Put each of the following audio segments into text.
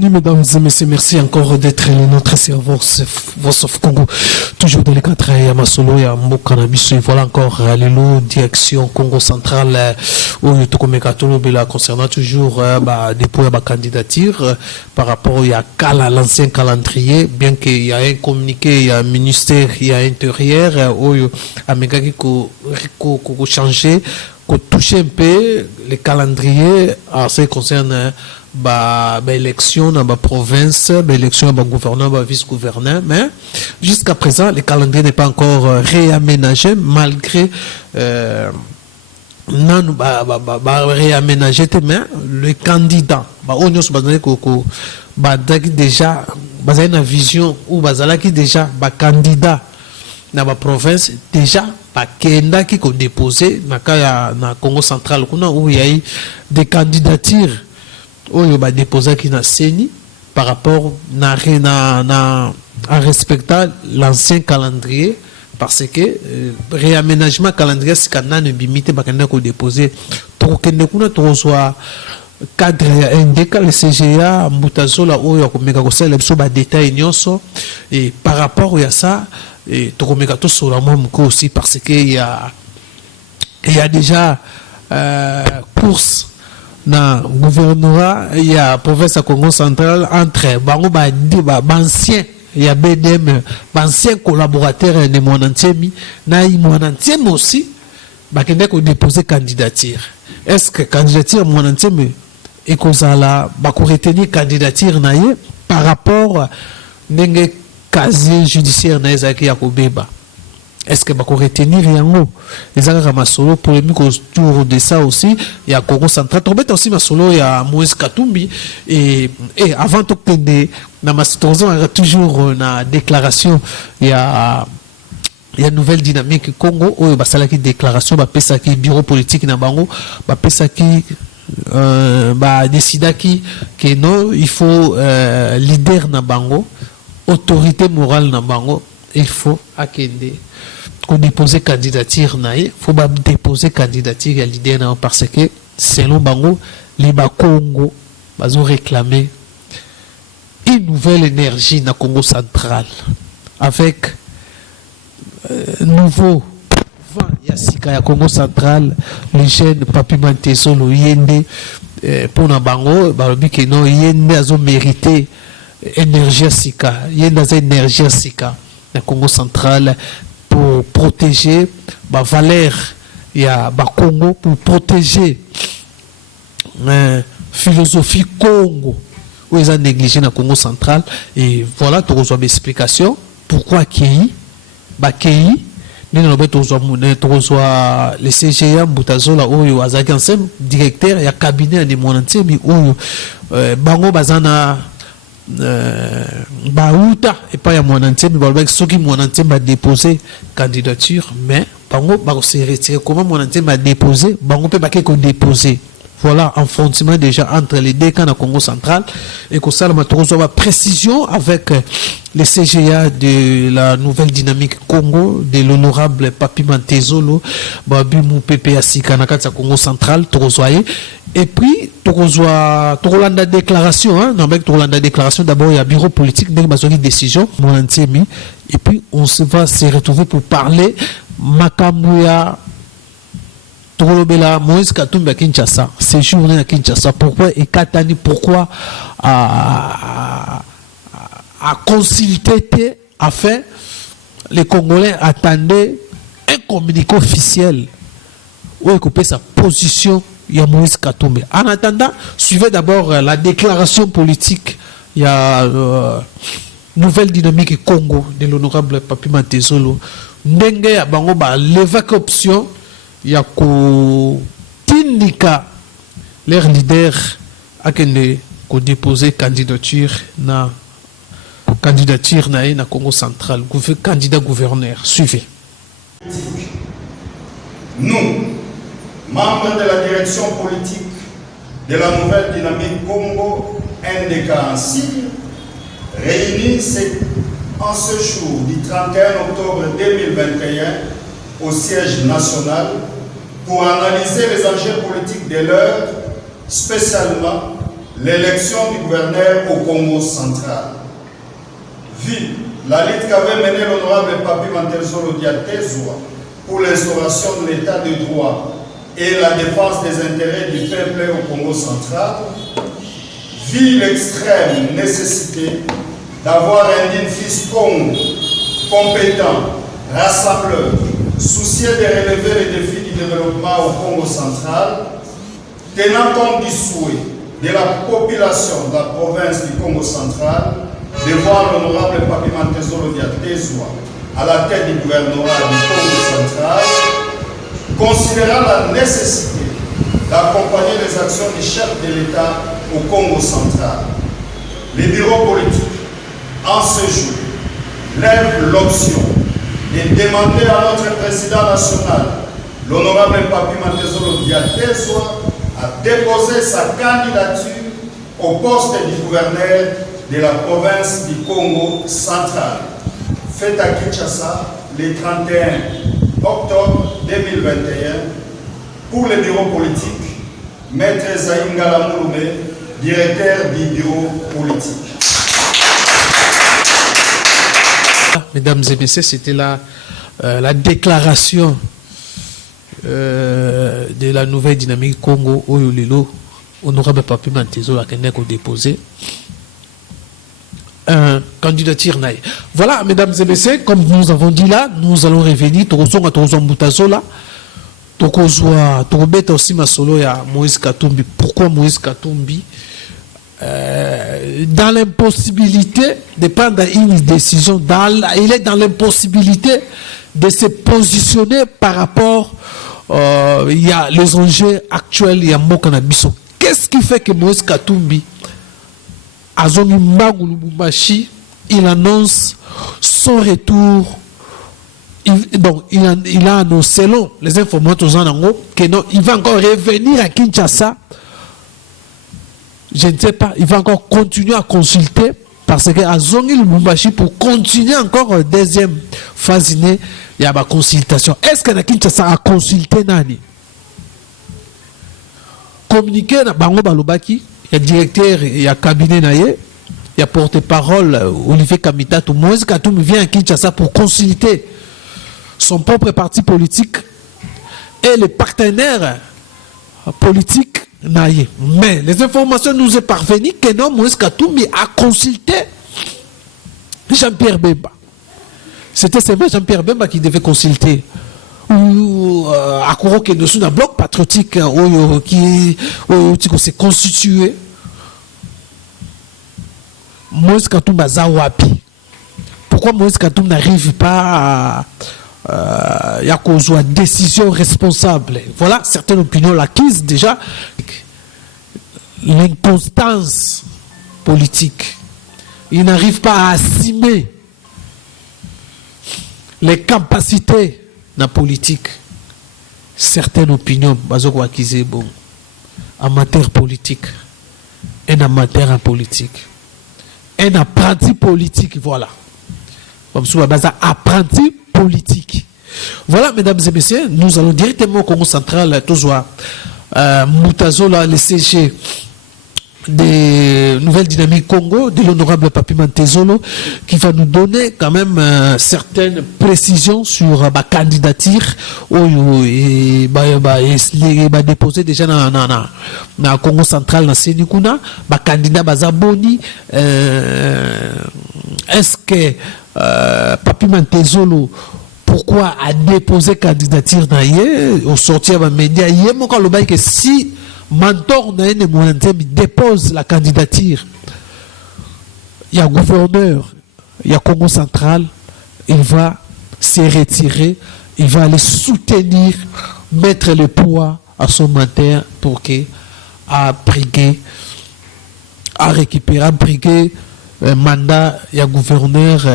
Mesdames et messieurs, merci encore d'être notre serveur Voice of Congo. Toujours dans les cadres à Masolo et à Mokanabiso. Et voilà encore l'élo direction Congo central où concernant toujours dépôt de candidature par rapport à l'ancien calendrier, bien qu'il y a un communiqué, il y a un ministère, il y a intérieur où il y a changer, toucher un peu les calendriers en ce qui concerne élection dans la province, élection dans le gouverneur, vice-gouverneur, mais jusqu'à présent, le calendrier n'est pas encore réaménagé malgré réaménagé, mais le candidat, déjà, une vision ou qui déjà candidat dans la province, déjà, Kenda qui a déposé dans le Congo central, où il y a eu des candidatures. Oyo ba déposer qui na CENI par rapport en respectant l'ancien calendrier parce que réaménagement calendrier c'est quand on bimite ba kanda ko déposer to kende kuna to soit cadre indique le CGA mbutazola oyo ko meka ko sala biso ba détail nyonso et par rapport à ça et to ko meka to sura mom ko aussi parce que il y a déjà course dans le gouvernorat, il y a province à Congo central entre anciens, il y a BDM, anciens collaborateurs de Monantiemi, Monantiemi aussi, qui ont déposé candidature. Est-ce que candidature Monantiemi et qu'on a retenir candidature par rapport à un casier judiciaire qui a Beba? Est-ce que va retenir rien? Les amis Masolo polémique autour de ça aussi. Il y a Congo central. Tombé aussi Masolo, il y a Moïse Katumbi et avant de tenir dans ma situation, il y a toujours une déclaration. Il y a nouvelle dynamique Congo où il y a une déclaration, il y a bureau politique na bango, il décida que non, il faut leader na bango, autorité morale na bango, il faut akende qu'on déposer candidature il faut déposer candidature à l'idée parce que selon Bango les Congo ont réclamé une nouvelle énergie dans le Congo central avec nouveau vent Yassika ya Congo central les jeunes Papi Manteso le Yende pour na Bango balobi que non Yende a mérité énergie Sika Yende a énergie Sika dans le Congo central pour protéger la valeur il y a Congo pour protéger philosophie Congo où ils ont négligé dans le Congo central et voilà tu reçois des explications pourquoi Kei tu reçois le CGA Mbutazola où azaki ancien directeur il y a cabinet de mon entier mais où bango bazana Baouta et pas à mon entier, mais ceux qui mon entier m'a déposé candidature, mais Bango s'est retiré. Comment mon entier m'a déposé, Bango peut pas qu'on déposé. Voilà un fondement déjà entre les deux camps dans Congo central et que ça m'a trouvé ma précision avec les CGA de la nouvelle dynamique Congo de l'honorable Papi Mantezolo, Babi Moupepe Asika Nakatsa Congo central, et puis la déclaration, hein, la déclaration d'abord il y a bureau politique, une décision, mon entier et puis on va se retrouver pour parler Makamouya. Torobela Moïse Katumbi à Kinshasa, séjourné à Kinshasa. Pourquoi et Katani, pourquoi à consulter afin les Congolais attendaient un communiqué officiel où il coupait sa position. Il y a Moïse Katumbi. En attendant, suivez d'abord la déclaration politique. Il y a nouvelle dynamique Congo de l'honorable Papi Mantezolo. Ndenge à Bango l'évacuation option. Il y a Tindika, leur leader, a déposé candidature na Congo central, candidat gouverneur. Suivez. Nous, membres de la direction politique de la nouvelle dynamique Congo, NDK en sigle, réunis en ce jour du 31 octobre 2021 au siège national pour analyser les enjeux politiques de l'heure, spécialement l'élection du gouverneur au Congo central. Vu la lutte qu'avait menée l'honorable Papi Mantezolo Diatezwa pour l'instauration de l'état de droit et la défense des intérêts du peuple au Congo central, vu l'extrême nécessité d'avoir un digne fils Congo compétent, rassembleur, soucieux de relever les défis du développement au Congo central, tenant compte du souhait de la population de la province du Congo central, de voir l'honorable Papi Mantezolo Diatezwa à la tête du gouvernorat du Congo central, considérant la nécessité d'accompagner les actions du chef de l'État au Congo central. Les bureaux politiques, en ce jour, lèvent l'option de demander à notre président national, l'honorable Papi Mantezolo Diatezwa, à déposer sa candidature au poste du gouverneur de la province du Congo central. Fait à Kinshasa le 31 octobre 2021 pour le bureau politique, Maître Zaïm Ngalamouloumé, directeur du bureau politique. Mesdames et messieurs, c'était la déclaration de la nouvelle dynamique Congo Oyolilo, honorable Papi Mantezolo a déposé un candidature naïe. Voilà, mesdames et messieurs, comme nous avons dit là, nous allons revenir. Aussi Masolo ya Moïse Katumbi. Pourquoi Moïse Katumbi dans l'impossibilité de prendre une décision, il est dans l'impossibilité de se positionner par rapport il y a les enjeux actuels, il y a Mokanabiso. Qu'est-ce qui fait que Moïse Katumbi Azongi Mbangu Lubumbashi, il annonce son retour. Il a annoncé, selon les informations que non, il va encore revenir à Kinshasa. Je ne sais pas, il va encore continuer à consulter parce que Azongi Lubumbashi, pour continuer encore deuxième phase, il y a ma consultation. Est-ce que Kinshasa a consulté Nani? Communiqué na Bango Balobaki. Il y a directeur, il y a cabinet naïe, il y a porte-parole Olivier Kamita. Tout Moïse Katumbi vient à Kinshasa pour consulter son propre parti politique et les partenaires politiques naïe. Mais les informations nous sont parvenues que non, Moïse Katumbi a consulté Jean-Pierre Bemba. C'était seulement Jean-Pierre Bemba qui devait consulter. Ou à Kouro qui est dans un bloc patriotique qui s'est constitué. Moïse Katumbi a Zawapi. Pourquoi Moïse Katumbi n'arrive pas à une décision responsable? Voilà certaines opinions acquises déjà. L'inconstance politique. Il n'arrive pas à assumer les capacités dans la politique. Certaines opinions, bon, amateur politique, un amateur en politique, un apprenti politique, voilà. Apprenti politique. Voilà, mesdames et messieurs, nous allons directement au Congo central, toujours Moutazola, le CG des Nouvelles Dynamiques Congo, de l'honorable Papi Mantezolo, qui va nous donner quand même certaines précisions sur ma candidature et déposer déjà dans le Congo central, dans Sénikuna, ma candidat Bazaboni, est-ce que Papi Mantezolo, pourquoi a déposé candidature au sortir des médias, il y a que si Mentor dépose la candidature, il y a gouverneur, il y a Congo central, il va se retirer, il va aller soutenir, mettre le poids à son matin pour que à briguer, à récupérer, à briguer mandat, il y a gouverneur,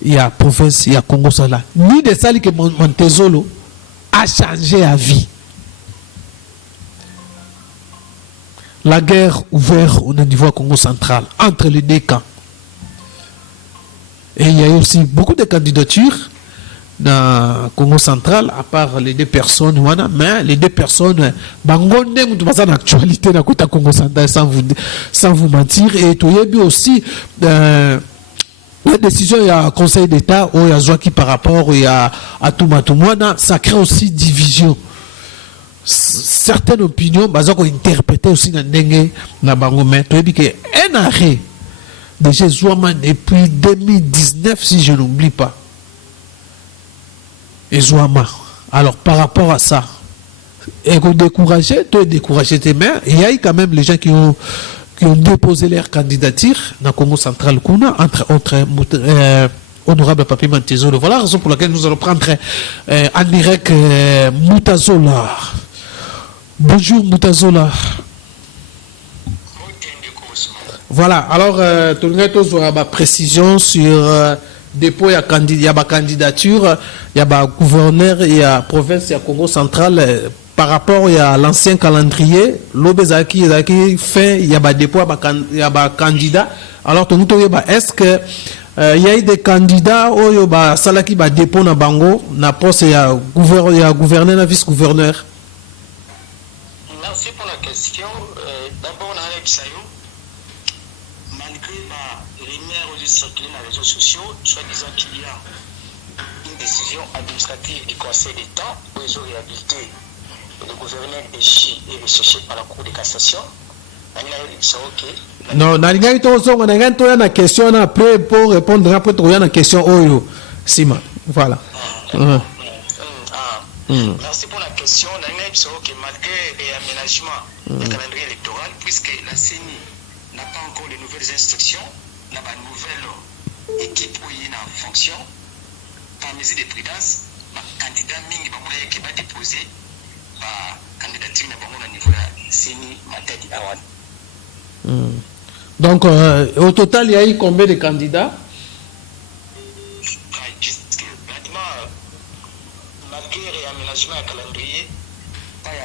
il y a province, il y a Congo central. Ni de ça que Mantezolo a changé la vie. La guerre ouverte au niveau Congo central entre les deux camps. Et il y a aussi beaucoup de candidatures dans Congo central, à part les deux personnes, voilà, mais les deux personnes, bangonde, nous sommes en actualité dans le Congo central, sans vous mentir, et tu as aussi la décision, il y a un conseil d'État, où il y a Zouaki par rapport à Toumatumwana, ça crée aussi division. Certaines opinions, bah, qu'on interpréter aussi dans Dengue, dans Bangomé, tu as dit qu'un arrêt, déjà Zouama depuis 2019, si je n'oublie pas. Et Zouama. Alors, par rapport à ça, et qu'on décourageait, tu es découragé tes mains, il y a eu quand même les gens qui ont déposé leur candidature dans le Congo central, entre autres, honorable Papi Mantezolo. Voilà la raison pour laquelle nous allons prendre en direct Moutazola. Bonjour Moutazola. Voilà, alors, tu as une précision sur dépôt, il y a candidature, il y a gouverneur, il y a province, il y a Congo central. Par rapport à l'ancien calendrier, l'Obezaki fait, il y a dépôt, il y a candidat. Alors, est-ce que il y a eu des candidats où il y a Salaki dépôt na bango, na poste, il y a gouverneur, na vice-gouverneur? Merci pour la question. D'abord, on a malgré les lumières aux circulent dans les réseaux sociaux, soit disant qu'il y a une décision administrative du Conseil d'État où ils ont réhabilité le gouverneur Echi est recherché par la Cour de cassation. Non, on a une question après pour répondre après à la question Oyo. Sima, voilà. Merci pour la question. On a que malgré les aménagements du calendrier électoral, puisque la CENI n'a pas encore de nouvelles instructions, n'a pas de nouvelle équipe où il y a en fonction, par mesure de prudence, le candidat Ming qui va déposer la candidature au niveau de la CENI Matadi Awan. Donc, au total, il y a eu combien de candidats? Malgré le réaménagement du calendrier, il y a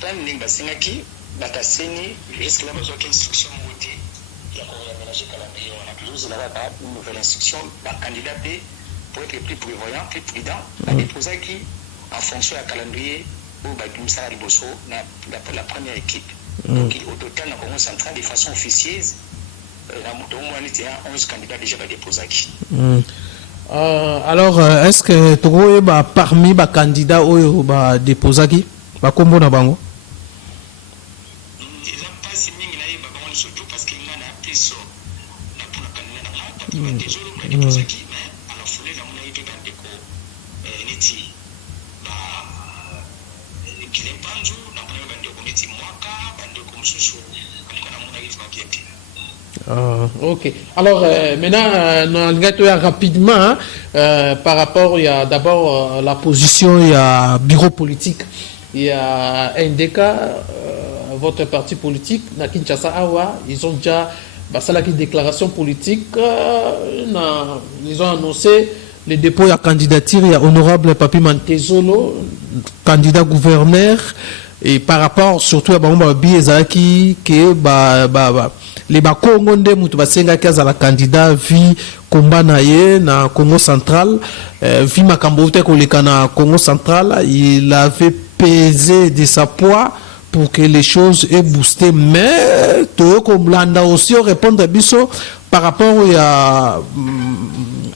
plein de gens qui ont CENI, risque de besoin d'instruction montée, il y a réaménagé le calendrier. On a besoin d'une nouvelle instruction. Le candidat B, pour être plus prévoyant, plus prudent, a déposé qui, en fonction du calendrier, ou la première équipe. Donc, au total, dans le Congo central, de façon officieuse, il y a 11 candidats déjà déposés. Alors, est-ce que tu as parmi les candidats qui déposés qui comment na bango? Surtout parce qu'il y a un plus pour la candidat. Ok. Alors, maintenant, on rapidement, par rapport, il y a d'abord la position, il y a bureau politique, il y a NDK, votre parti politique, na Kinshasa Awa, ils ont déjà la déclaration politique, ils ont annoncé le dépôt de la candidature, il y a honorable Papi Mantezolo, candidat gouverneur, et par rapport surtout à Biezaki, que les Bakongo nde mutu basenga kaza la candidat vi komba na ye na Congo central, vi makambo te koleka na Congo central, il avait pesé de sa poids pour que les choses aient boosté, mais comme landa aussi répondre à biso par rapport à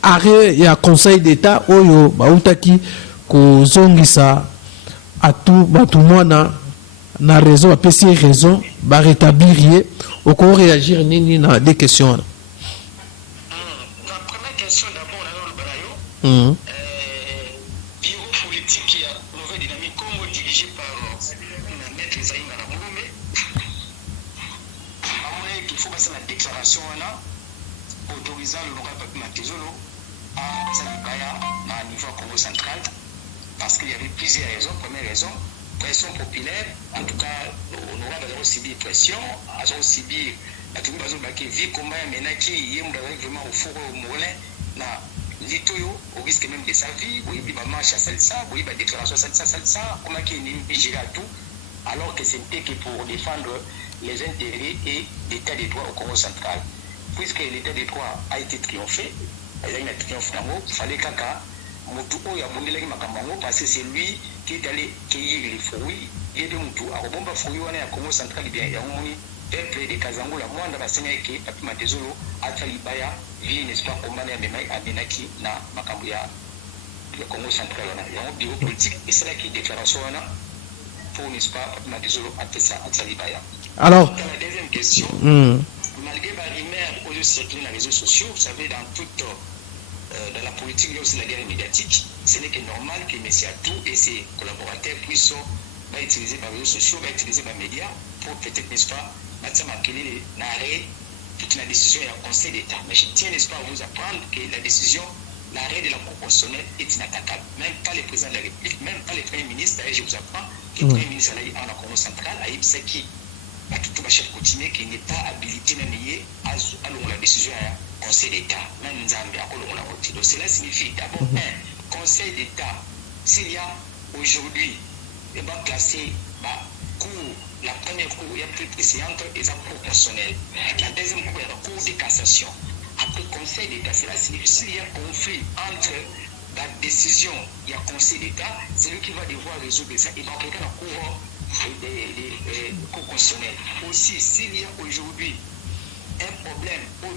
arrêt et à conseil d'état oyo bautaki ko zongisa à tout mwana na raison à PC raison ba rétablir au qu'on réagir ni na des questions. La première question d'abord dans le balayo bureau politique qui a nouvelle dynamique Congo dirigé par maître Zaï Manamouloume. Il faut passer la déclaration autorisant l'honorable Papi Mantezolo à Zalibaya à niveau Congo central parce qu'il y avait plusieurs raisons. Première raison, pression populaire, en tout cas, l'honorable a aussi subi pression, a aussi subi la tribu qui vit combat maintenant qui est vraiment au four au molin, na litoyo, au risque même de sa vie, oui, il va marcher ça, oui, il va déclaration ça, comment qui est géré à tout, alors que c'était que pour défendre les intérêts et l'état des droits au Congo central. Puisque l'état des droits a été triomphé, il y a une triomphe en haut, il fallait qu'à Moutou Oya Bondela Makamango, parce que c'est lui qui est allé cueillir les fruits. Il y a des Moutou, à Robomba Fruits, on est à Congo central, bien, il y a un peuple de Kazango, la moindre va signer que Papi Matezolo, Atalibaya, vie, n'est-ce pas, Komane à Benaki, na Makambuya, le Congo central, il y a un bureau politique, et c'est là qui déclaration, pour, n'est-ce pas, Papi Matezolo, Atalibaya. Alors, dans la deuxième question, malgré la rumeur aux circulent dans les réseaux sociaux, vous savez, dans la politique, il y a aussi la guerre médiatique. Ce n'est que normal que M. Atou et ses collaborateurs puissent utiliser les réseaux sociaux, utiliser les médias pour peut-être, n'est-ce pas, marquer l'arrêt, toute la décision et un conseil d'État. Mais je tiens, n'est-ce pas, à vous apprendre que la décision, l'arrêt de la Cour constitutionnelle est inattaquable. Même pas le président de la République, même pas le Premier ministre. D'ailleurs, je vous apprends que le Premier ministre en Congo central, Aïb Seki, tout le chef coutumier qui n'est pas habilité à nier à la décision du Conseil d'État, même Nzambia, donc cela signifie d'abord un Conseil d'État, s'il y a aujourd'hui, il va classer la première cour, il y a plus précédente, et la cour constitutionnelle. La deuxième cour, il y a la cour de cassation. Après le Conseil d'État, cela signifie s'il y a un conflit entre la décision et le Conseil d'État, c'est lui qui va devoir résoudre ça. Il va quelqu'un la cour des cours constitutionnels. Aussi, s'il y a aujourd'hui un problème au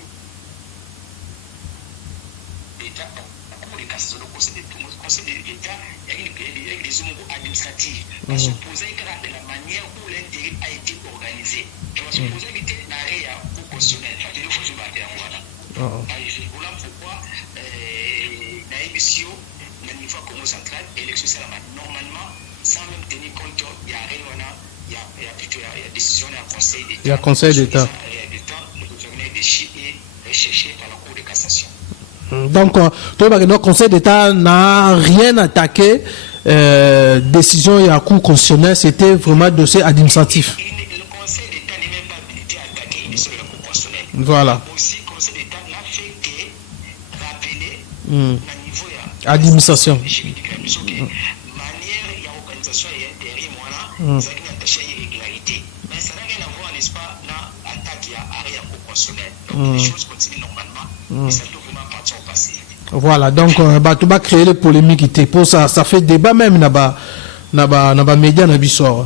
l'État, la Cour de cassation, le Conseil d'État, il y a des hommes administratifs. On va supposer que de la manière où l'intérim a été organisé, on va supposer que l'arrêt à cours constitutionnel, il faut que je vais faire voilà. Voilà pourquoi la émission, le niveau Congo central, l'élection normalement, sans même tenir compte, il y a rien, il y a plutôt la décision du Conseil d'État. Il y a Conseil d'État. Le gouvernement est cherché par la Cour de cassation. Donc, le Conseil d'État n'a rien attaqué. Décision et la Cour constitutionnelle, c'était vraiment un dossier administratif. Le Conseil d'État n'est même pas habilité à attaquer une décision de la Cour constitutionnelle. Voilà. Aussi, le Conseil d'État n'a fait que rappeler le niveau de administration. Manière, il y a organisation et intérim, voilà, ça qui est attaché à l'irrégularité. Mais ça n'a rien à voir, n'est-ce pas, dans l'attaque à l'arrêt Cour constitutionnelle. Donc, les choses continuent normalement. Et ça doit vraiment partir au passé. Voilà, donc tu vas créer les polémiques pour ça fait débat même dans les médias dans l'histoire.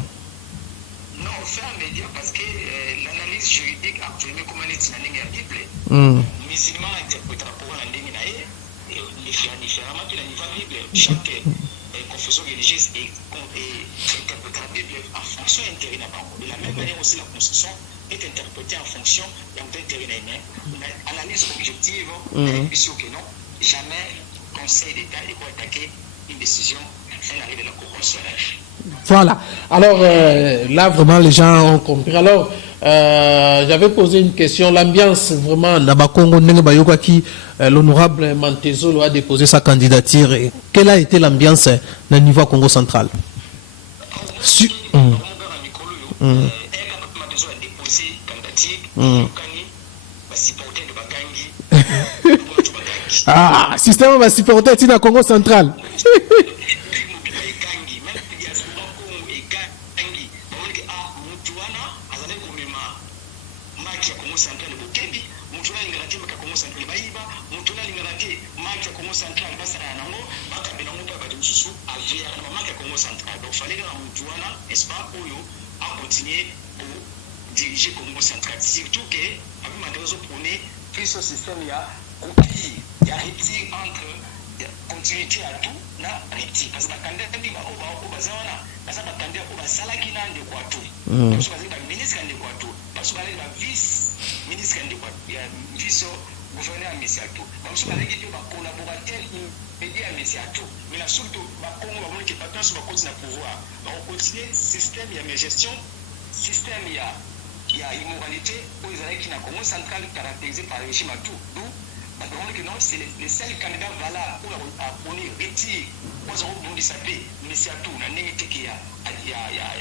Non, on fait un média parce que l'analyse juridique actuellement comme elle est dans la Bible, musulman interprète pour la ligne différemment que la Bible. Chaque confession religieuse interprète la Bible en fonction intérêt. De la même manière aussi la Constitution est interprétée en fonction de l'intérêt. L'analyse objective est sûr que non. Jamais Conseil d'État ne peut attaquer une décision à l'arrêt de la Cour constitutionnelle. Voilà. Alors là, vraiment, les gens ont compris. Alors, j'avais posé une question. L'ambiance, vraiment, Nabakongo qui l'honorable Mantezolo a déposé sa candidature. Et quelle a été l'ambiance au niveau Congo central? Ah, système va supporter Tina Congo central. Diriger Congo central. Surtout que, avec Mandela prenait plus ce système, il y a copie, il y a retire entre continuité à tout, na retire. Parce que la candidature dit, au bazana, parce que la candidature, au salaki na de quoi tout. Parce que le ministre de quoi tout. Parce que le vice-ministre de quoi tout. Il y a vice-gouverneur à Messiato. Parce que le collaborateur immédiat à Messiato. Mais là, surtout, Congo va voir que maintenant, sur le côté de pouvoir. On continue le système, il y a mes gestions, système, il y a immoralité où ils allaient qui n'a Congo central caractérisé par le régime à tout. Nous, que non, c'est les seuls candidats valables pour apprendre, retirer, pour avoir bon disapé, mais c'est à tout. Il y a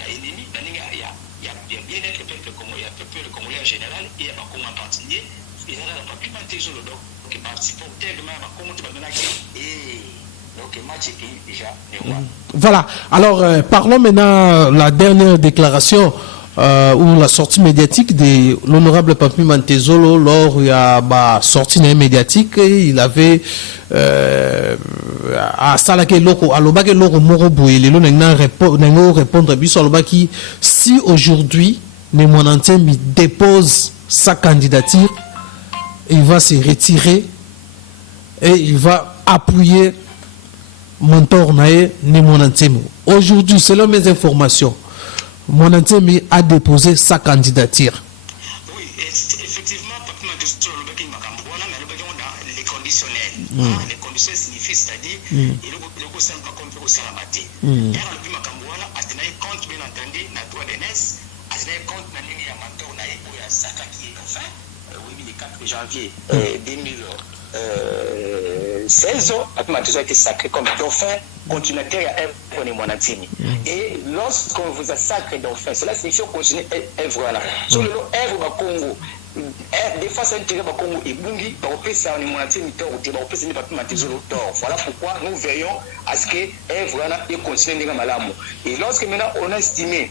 ennemi, il y a bien-être peuple congolais, peuple congolais en général, et il y a Congo en particulier. Ils ont pas pu mentir sur le dos. Donc, supporter demain, Congo, tu vas donner et donc, le match est déjà. Voilà. Alors, parlons maintenant de la dernière déclaration ou la sortie médiatique de l'honorable Papi Mantezolo lors il y a sortie médiatique, il avait à salake loko alobake loko moko boye lelo na répondre biso alobaki si aujourd'hui Nemonanté dépose sa candidature, il va se retirer et il va appuyer mentor nae Nemonanté. Aujourd'hui, selon mes informations, Monanté a déposé sa candidature. Oui, effectivement, les conditionnels. Les conditionnels signifient, c'est-à-dire, il y a aussi un peu au salamate. Il y a le Macambouana, à tenir compte, bien entendu, la loi d'Enes, à tenir compte, maintenant, il y a un mentor nae pour la Saka qui est enfin, oui, le 4 janvier 2016, après Mantezolo a été sacré comme dauphin continuateur à œuvre de Monantini. Et lorsqu'on vous a sacré dauphin, cela signifie continuer œuvre là. Sur le lot œuvre au Congo, des fois ça intéresse au Congo et Bungi, on peut ça en Monantini tort, on peut se dire Papi Mantezolo tort. Voilà pourquoi nous veillons à ce que œuvre là et continue à malamu. Et lorsque maintenant on a estimé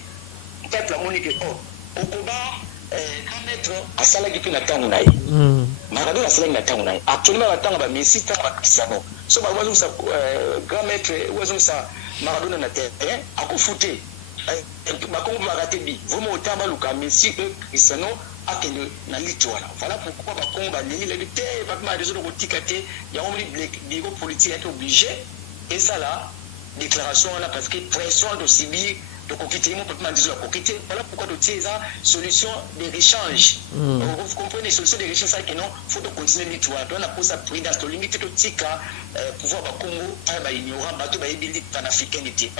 peut-être la monique au combat grand maître à salagi puis na tangu naï Maradona salagi na tangu naï actuellement la tangu ba Messi tangu ba Cristiano so ba wazo sa grand maître wazo sa Maradona na terrain akufuté ba kongo ba ratebi vraiment otamba luka Messi et Cristiano akende na litwana voilà pourquoi ba kongo ba leli le té ba ma réseau de tikate ya on les politique est obligé et ça là déclaration là parce que pression de subir donc voilà pourquoi nous avons une solution de rechange. Vous comprenez, solution de rechange, c'est que non, il faut continuer l'histoire. Donc, on a posé la prudence, on limite le tika, pouvoir au Congo, ignorant, bateau, panafricainité.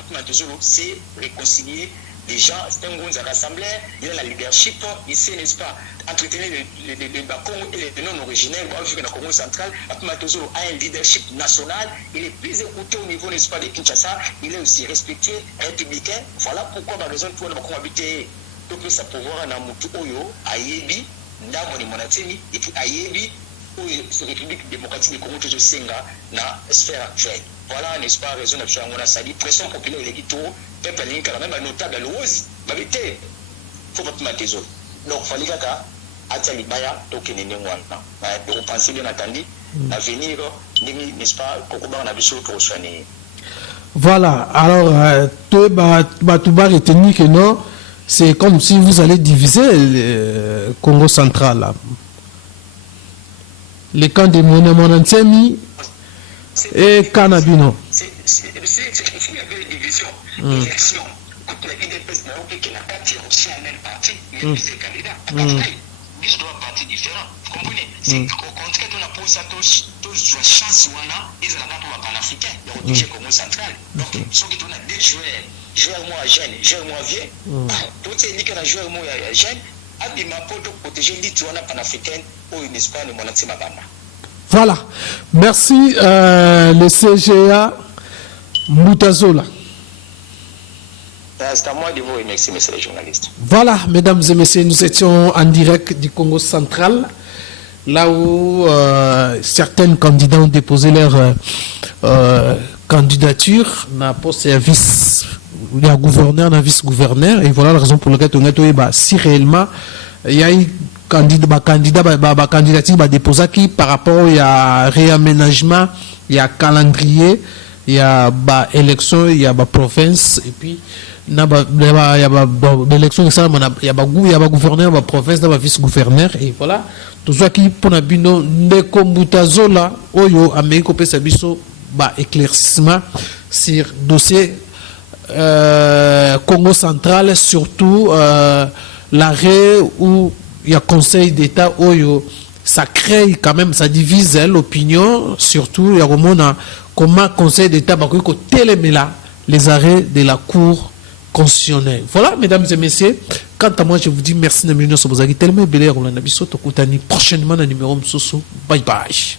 C'est réconcilier les gens, c'est un bon rassembleur, il a la leadership, il sait, n'est-ce pas, entretenir les Congo et les non-originaires, vu que le Congo central, Mantezolo a un leadership national, il est plus écouté au niveau, n'est-ce pas, de Kinshasa, il est aussi respectué, républicain. Voilà pourquoi, par raison, pour nous habiter, donc ça pouvoir dans Moutou Oyo, Ayebi, Ndamoni Monatemi, et puis Ayebi, la République démocratique du Congo, toujours Senga, dans la sphère actuelle. Voilà, n'est-ce pas, raison de faire une pression populaire, il est tout, peuple ligne, quand même, notable, le rose, la vérité, il faut pas te mettre donc, il fallait que Atali Baya, donc, il y a un donc, pensez bien entendu, l'avenir, n'est-ce pas, Kokoba, on a vu sur le soigner. Voilà, alors, tout va retenir que non, c'est comme si vous allez diviser le Congo central, là. Les camps de Monantemi et Kanabino. Il y avait des divisions, élections. Quand la IDPS n'a aucun qui n'a pas tiré aussi un même parti, mais il y a des candidats. Ils doivent partir différents. Vous comprenez? C'est au contraire, on a posé ça tous la chance où on a, ils ont pas pour panafricain, il y a obligé Congo central. Donc, ceux qui ont des joueurs moins jeunes, joueurs moins vieux, tout c'est dit qu'on a joueur moins jeune. Voilà. Merci le CGA Moutazola. C'est à moi de vous remercier, messieurs les journalistes. Voilà, mesdames et messieurs, nous étions en direct du Congo central, là où certains candidats ont déposé leur candidature pour service. Il y a gouverneur, il y a vice-gouverneur, et voilà la raison pour laquelle on a si réellement il y a un candidature déposé qui par rapport il y a réaménagement, il y a calendrier, il y a élection, il y a province, et puis il y a l'élection, il y a gouverneur, il province, il y a vice-gouverneur, et voilà tout ça qui pour la bino ndeko Moutazola oyo ameko pesa biso éclaircissement sur dossier Congo central, surtout l'arrêt où il y a Conseil d'État, ça crée quand même, ça divise l'opinion, surtout il y a comment Conseil d'État va téléméla les arrêts de la Cour constitutionnelle. Voilà, mesdames et messieurs, quant à moi, je vous dis merci de nous tellement belle prochainement dans le numéro Msoso. Bye bye.